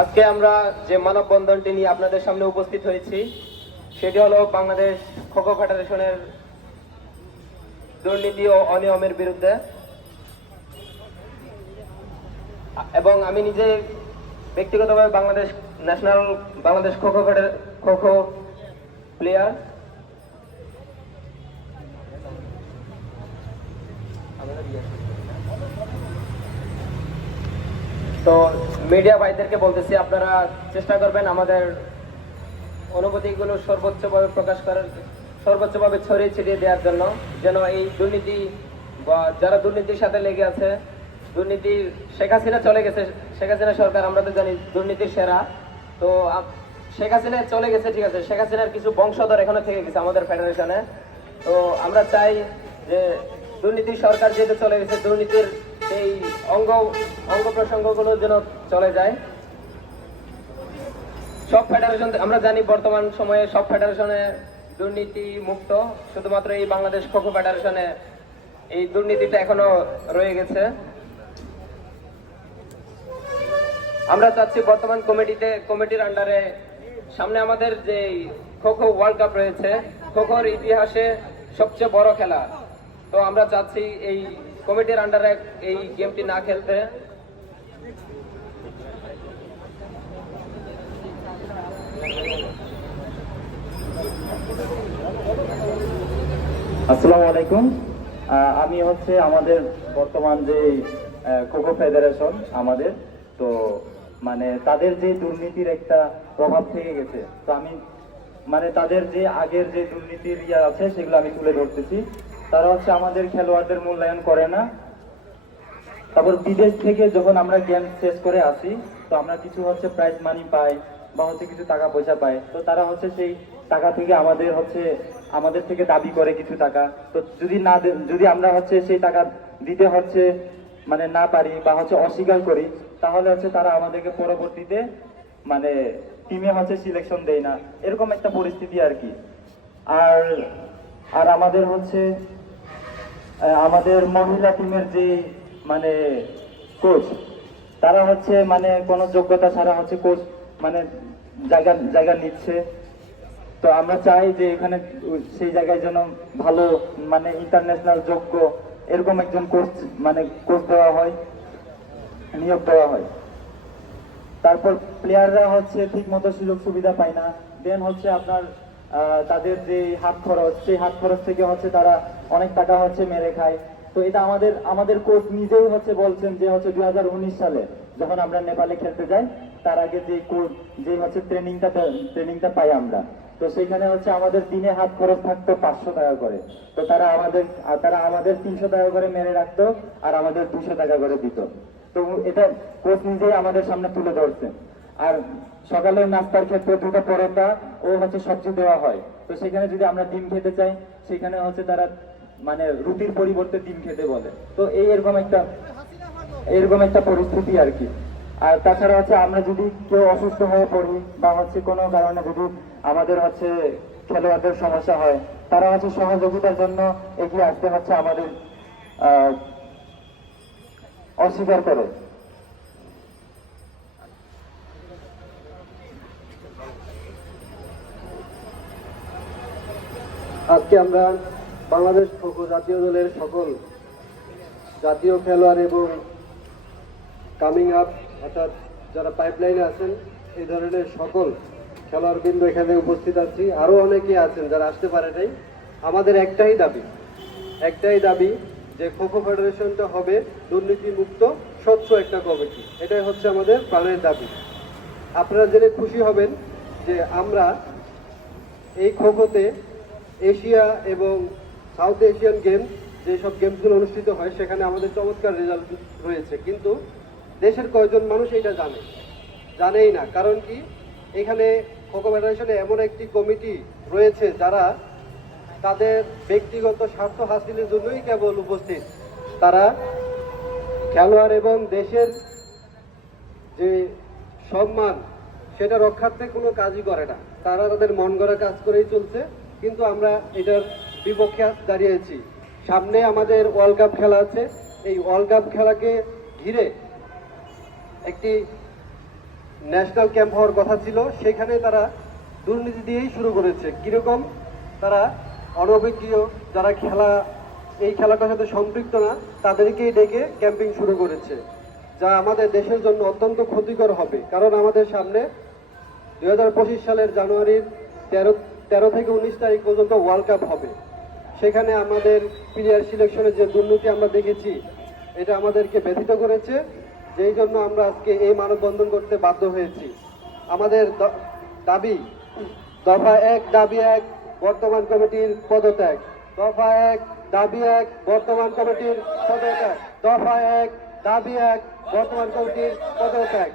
আজকে আমরা যে মানববন্ধনটি নিয়ে আপনাদের সামনে উপস্থিত হয়েছি সেটি হলো বাংলাদেশ খো খো ফেডারেশনের দুর্নীতি ও অনিয়মের বিরুদ্ধে। এবং আমি নিজে ব্যক্তিগতভাবে বাংলাদেশ খো খো প্লেয়ার। তো মিডিয়া ভাইদেরকে বলতেছি, আপনারা চেষ্টা করবেন আমাদের অনুভূতিগুলো সর্বোচ্চভাবে ছড়িয়ে ছিটিয়ে দেওয়ার জন্য, যেন এই দুর্নীতি বা যারা দুর্নীতির সাথে লেগে আছে, দুর্নীতির শেখ হাসিনা চলে গেছে, শেখ হাসিনা সরকার আমরা তো জানি দুর্নীতির সেরা। তো শেখ হাসিনা চলে গেছে, ঠিক আছে, শেখ হাসিনার কিছু বংশধর এখনো থেকে গেছে আমাদের ফেডারেশনে। তো আমরা চাই যে দুর্নীতির সরকার যেহেতু চলে গেছে, দুর্নীতির এই অঙ্গ প্রসঙ্গগুলো যেন চলে যায়। সব ফেডারেশন আমরা জানি বর্তমান সময়ে সব ফেডারেশনে দুর্নীতি মুক্ত, শুধুমাত্র এই বাংলাদেশ খো খো ফেডারেশনে এই দুর্নীতিটা এখনো রয়ে গেছে। আমরা চাচ্ছি বর্তমান কমিটির আন্ডারে সামনে আমাদের যে খো খো ওয়ার্ল্ড কাপ রয়েছে, খো খোর ইতিহাসে সবচেয়ে বড় খেলা। তো আমরা চাচ্ছি এই কমিটির আন্ডারে এই গেমটি না খেলতে। আসসালামু আলাইকুম। আমি হচ্ছে আমাদের বর্তমান যে খো খো ফেডারেশন আমাদের, তো মানে তাদের যে দুর্নীতির একটা প্রভাব থেকে গেছে, তো আমি মানে তাদের যে আগের যে দুর্নীতির আছে সেগুলো আমি তুলে ধরতেছি। তারা হচ্ছে আমাদের খেলোয়াড়দের মূল্যায়ন করে না। তারপর বিদেশ থেকে যখন আমরা গেম শেষ করে আসি, তো আমরা কিছু হচ্ছে প্রাইজ মানি পাই বা হচ্ছে কিছু টাকা পয়সা পাই। তো তারা হচ্ছে সেই টাকা থেকে আমাদের থেকে দাবি করে কিছু টাকা। তো যদি আমরা হচ্ছে সেই টাকা দিতে হচ্ছে মানে না পারি বা হচ্ছে অস্বীকার করি, তাহলে হচ্ছে তারা আমাদেরকে পরবর্তীতে মানে টিমে হচ্ছে সিলেকশন দেয় না, এরকম একটা পরিস্থিতি আর কি। আর আমাদের হচ্ছে আমাদের মহিলা টিমের যে মানে কোচ, তারা হচ্ছে মানে কোনো যোগ্যতা ছাড়া হচ্ছে কোচ মানে জায়গা নিচ্ছে। তো আমরা চাই যে এখানে সেই জায়গায় যেন ভালো মানে ইন্টারন্যাশনাল যোগ্য এরকম একজন কোচ দেওয়া হয়, নিয়োগ দেওয়া হয়। তারপর প্লেয়াররা হচ্ছে ঠিক মতো সুযোগ সুবিধা পায় না। দেন হচ্ছে আপনার তাদের যে হাত খরচ, সেই হাত খরচ থেকে হচ্ছে তারা অনেক টাকা হচ্ছে মেরে খায়। তো এটা আমাদের কোচ নিজেই হচ্ছে বলছেন যে হচ্ছে 2019 সালে যখন আমরা নেপালে খেলতে যাই, তার আগে যে হচ্ছে ট্রেনিংটা পাই আমরা, তো সেখানে হচ্ছে আমাদের দিনে হাত খরচ থাকতো 500 টাকা করে। তো তারা আমাদের 300 টাকা করে মেরে রাখতো আর আমাদের 200 টাকা করে দিত। তো এটা কোচ নিজেই আমাদের সামনে তুলে ধরছেন। আর সকালের নাস্তার ক্ষেত্রে 2টা পরোটা ও হচ্ছে সবজি দেওয়া হয়। তো সেখানে যদি আমরা ডিম খেতে চাই, সেখানে হচ্ছে তারা মানে রুটির পরিবর্তে ডিম খেতে বলে। তো এরকম একটা পরিস্থিতি আর কি। আর তাছাড়া হচ্ছে আমরা যদি কেউ অসুস্থ হয়ে পড়ি বা হচ্ছে কোনো কারণে যদি আমাদের হচ্ছে খেলোয়াড়দের সমস্যা হয়, তারা হচ্ছে সহযোগিতার জন্য এগিয়ে আসতে হচ্ছে আমাদের অস্বীকার করে। আজকে আমরা বাংলাদেশ খো খো জাতীয় দলের সকল জাতীয় খেলোয়াড় এবং কামিং আপ অর্থাৎ যারা পাইপলাইনে আছেন এই ধরনের সকল খেলোয়াড়বৃন্দ এখানে উপস্থিত আছি। আরও অনেকে আছেন যারা আসতে পারে নাই। আমাদের একটাই দাবি যে খো খো ফেডারেশনটা হবে দুর্নীতি মুক্ত স্বচ্ছ একটা কমিটি। এটাই হচ্ছে আমাদের প্রাণের দাবি। আপনারা জেনে খুশি হবেন যে আমরা এই খোখোতে এশিয়া এবং সাউথ এশিয়ান গেমস, যেসব গেমসগুলো অনুষ্ঠিত হয় সেখানে আমাদের চমৎকার রেজাল্ট রয়েছে, কিন্তু দেশের কয়জন মানুষ এটা জানেই না। কারণ কি, এখানে খোখো ফেডারেশনে এমন একটি কমিটি রয়েছে যারা তাদের ব্যক্তিগত স্বার্থ হাসিলের জন্যই কেবল উপস্থিত। তারা খেলোয়াড় এবং দেশের যে সম্মান সেটা রক্ষার্থে কোনো কাজই করে না। তারা তাদের মন গড়া কাজ করেই চলছে, কিন্তু আমরা এটার বিপক্ষে দাঁড়িয়েছি। সামনে আমাদের ওয়ার্ল্ড কাপ খেলা আছে। এই ওয়ার্ল্ড কাপ খেলাকে ঘিরে একটি ন্যাশনাল ক্যাম্প হওয়ার কথা ছিল, সেখানে তারা দুর্নীতি দিয়েই শুরু করেছে। কীরকম? তারা অনভিজ্ঞ যারা এই খেলাটার সাথে সম্পৃক্ত না তাদেরকেই ডেকে ক্যাম্পিং শুরু করেছে, যা আমাদের দেশের জন্য অত্যন্ত ক্ষতিকর হবে। কারণ আমাদের সামনে 2025 সালের জানুয়ারির 13 থেকে 19 তারিখ পর্যন্ত ওয়ার্ল্ড কাপ হবে। সেখানে আমাদের প্লেয়ার সিলেকশনে যে দুর্নীতি আমরা দেখেছি, এটা আমাদেরকে ব্যথিত করেছে, যেই জন্য আমরা আজকে এই মানববন্ধন করতে বাধ্য হয়েছি। আমাদের দাবি, দফা 1 দাবি 1 বর্তমান কমিটির পদত্যাগ। দফা 1 দাবি 1 বর্তমান কমিটির পদত্যাগ। দফা 1 দাবি 1 বর্তমান কমিটির পদত্যাগ।